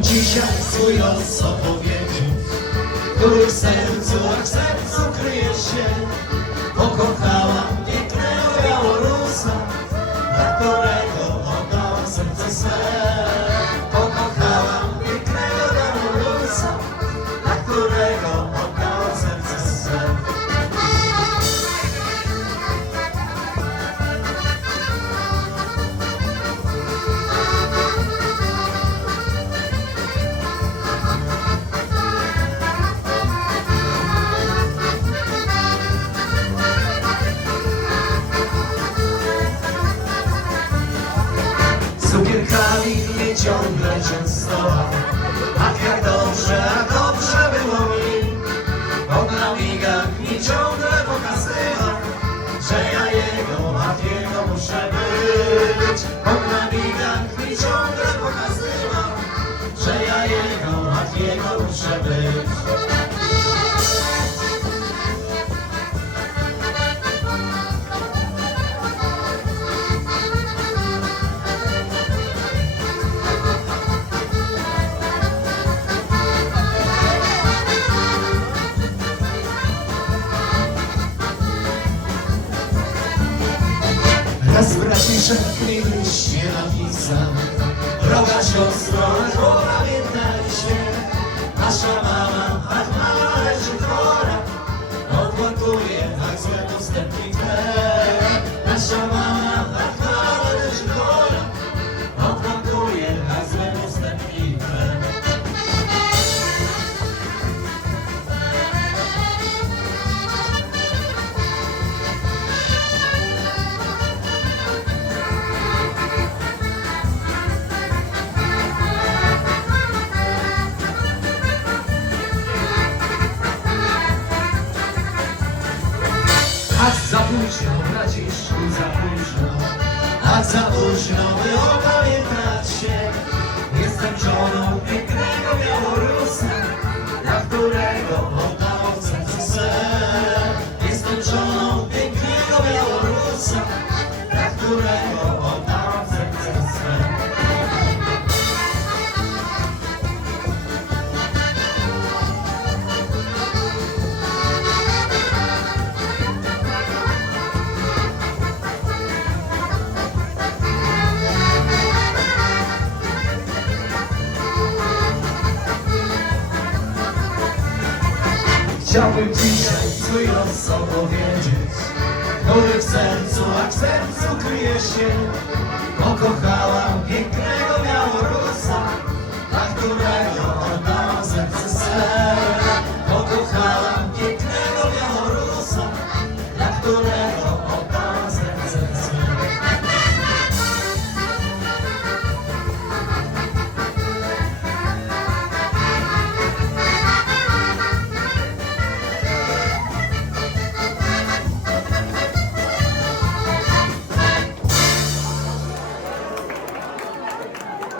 dzisiaj swój los opowiedzieć, w sercu, a w sercu kryje się. Pokochałam ciągle częstował Ach jak dobrze, a dobrze było mi. On na migach mi ciągle pokazywał Że ja jego, a jego muszę być. On na migach mi ciągle braciszek mi liście napisał Droga siostro, to pamiętaj się Nasza mama, ach mama Ach za późno, braciszku, za późno. Ach za późno, by opamiętać się Chciałbym dzisiaj swój los opowiedzieć. Który w sercu, a w sercu kryje się